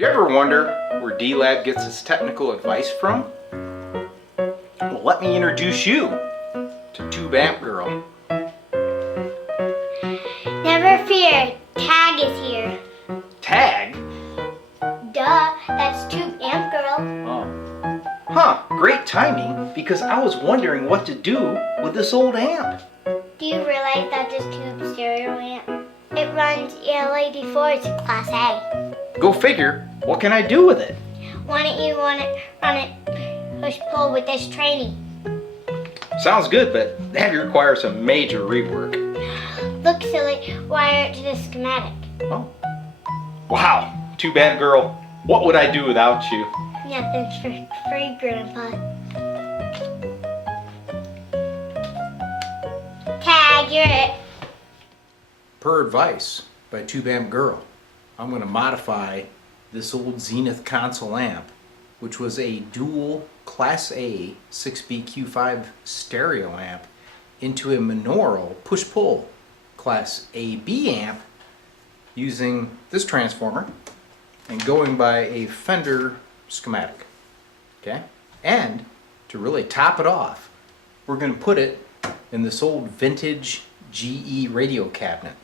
Do you ever wonder where D-Lab gets his technical advice from? Well, let me introduce you to Tube Amp Girl. Never fear, Tag is here. Tag? Duh, that's Tube Amp Girl. Oh. Huh, great timing, because I was wondering what to do with this old amp. Do you realize that this Tube stereo amp? It runs ELA-D4, it's Class A. Go figure, what can I do with it? Why don't you run it push-pull with this training? Sounds good, but that requires some major rework. Look silly, wire it to the schematic. Oh. Wow, Tube Amp Girl, what would I do without you? Nothing's for free, Grandpa. Tag, you're it. Per advice by Tube Amp Girl, I'm going to modify this old Zenith console amp, which was a dual Class A 6BQ5 stereo amp, into a monaural push-pull Class AB amp using this transformer and going by a Fender schematic. Okay? And to really top it off, we're going to put it in this old vintage GE radio cabinet.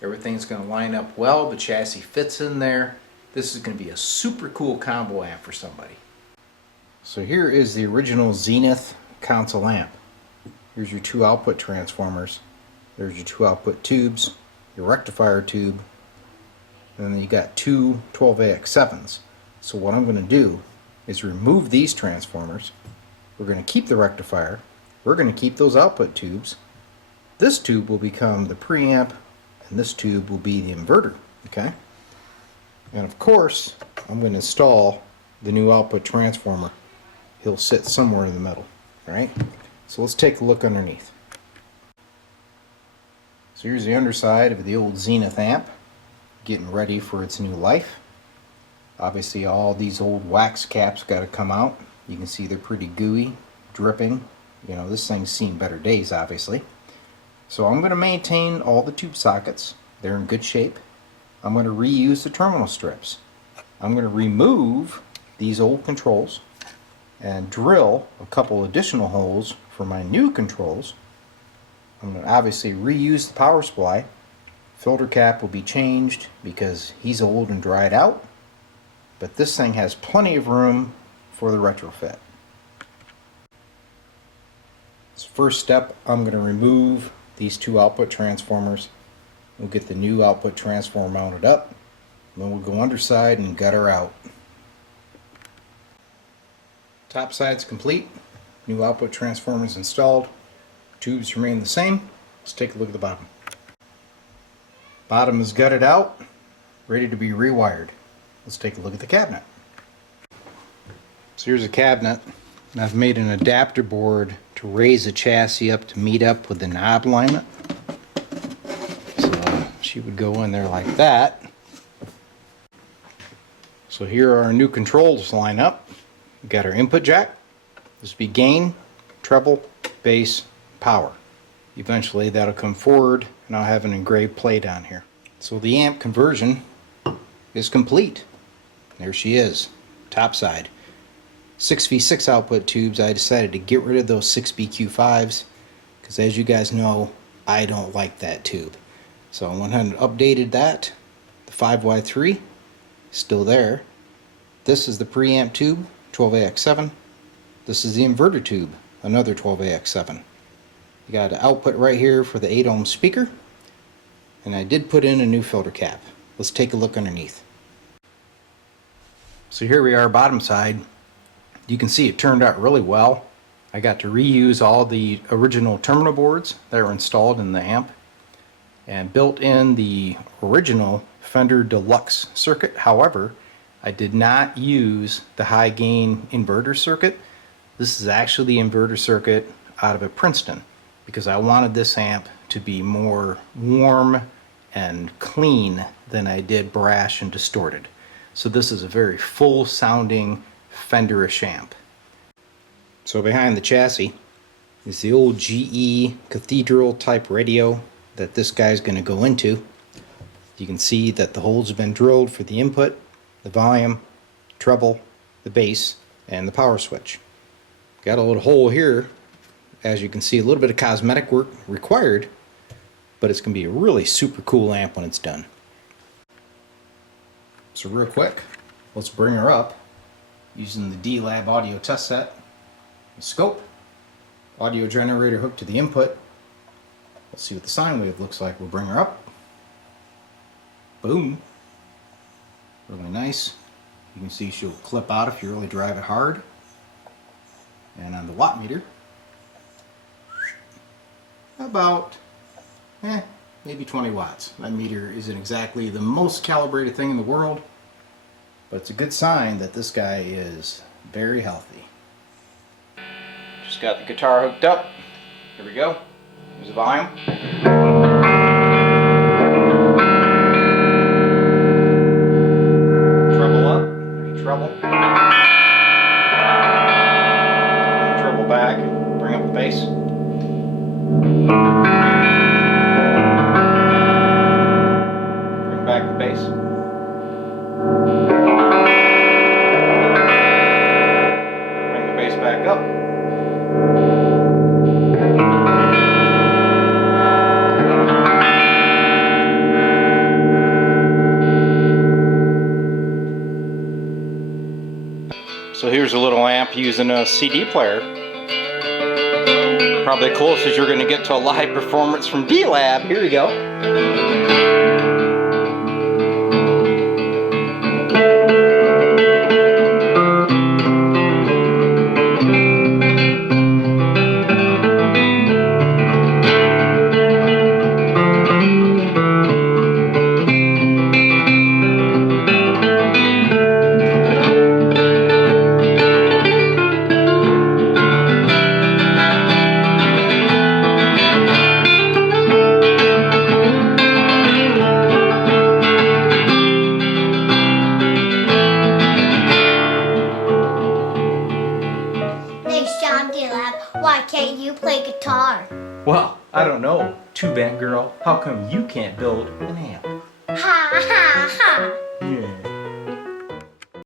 Everything's going to line up well, the chassis fits in there. This is going to be a super cool combo amp for somebody. So here is the original Zenith console amp. Here's your two output transformers. There's your two output tubes, your rectifier tube, and then you got two 12AX7s. So what I'm going to do is remove these transformers. We're going to keep the rectifier. We're going to keep those output tubes. This tube will become the preamp, and this tube will be the inverter. Okay? And of course, I'm going to install the new output transformer. He'll sit somewhere in the middle. Right? So let's take a look underneath. So here's the underside of the old Zenith amp, getting ready for its new life. Obviously all these old wax caps got to come out. You can see they're pretty gooey, dripping. You know, this thing's seen better days, obviously. So I'm going to maintain all the tube sockets. They're in good shape. I'm going to reuse the terminal strips. I'm going to remove these old controls and drill a couple additional holes for my new controls. I'm going to obviously reuse the power supply. Filter cap will be changed because he's old and dried out. But this thing has plenty of room for the retrofit. So first step, I'm going to remove these two output transformers. We'll get the new output transformer mounted up. Then we'll go underside and gut her out. Top side's complete. New output transformers installed. Tubes remain the same. Let's take a look at the bottom. Bottom is gutted out, ready to be rewired. Let's take a look at the cabinet. So here's a cabinet, and I've made an adapter board to raise the chassis up to meet up with the knob alignment. So she would go in there like that. So here are our new controls line up. We've got our input jack. This will be gain, treble, bass, power. Eventually that'll come forward and I'll have an engraved plate on here. So the amp conversion is complete. There she is, top side. 6V6 output tubes. I decided to get rid of those 6BQ5s because, as you guys know, I don't like that tube. So I went ahead and updated that. The 5Y3 still there. This is the preamp tube, 12AX7. This is the inverter tube, another 12AX7. You got an output right here for the 8 ohm speaker, and I did put in a new filter cap. Let's take a look underneath. So here we are, bottom side. You can see it turned out really well. I got to reuse all the original terminal boards that were installed in the amp and built in the original Fender Deluxe circuit. However, I did not use the high gain inverter circuit. This is actually the inverter circuit out of a Princeton, because I wanted this amp to be more warm and clean than I did brash and distorted. So this is a very full sounding Fenderish amp. So behind the chassis is the old GE cathedral type radio that this guy's going to go into. You can see that the holes have been drilled for the input. the volume, treble, the bass, and the power switch. Got a little hole here. As you can see, a little bit of cosmetic work required, but it's going to be a really super cool amp when it's done. So real quick, let's bring her up using the D-Lab audio test set, the scope, audio generator hooked to the input. Let's see what the sine wave looks like. We'll bring her up. Boom. Really nice. You can see she'll clip out if you really drive it hard. And on the watt meter, about maybe 20 watts. That meter isn't exactly the most calibrated thing in the world, but it's a good sign that this guy is very healthy. Just got the guitar hooked up. Here we go. Here's the volume. Treble up. There's treble. Treble back. Bring up the bass. Bring back the bass. Bring the bass back up. So here's a little amp using a CD player. Probably the closest you're going to get to a live performance from D-Lab. Here we go. Why can't you play guitar? Well, I don't know, two-band girl. How come you can't build an amp? Ha ha ha!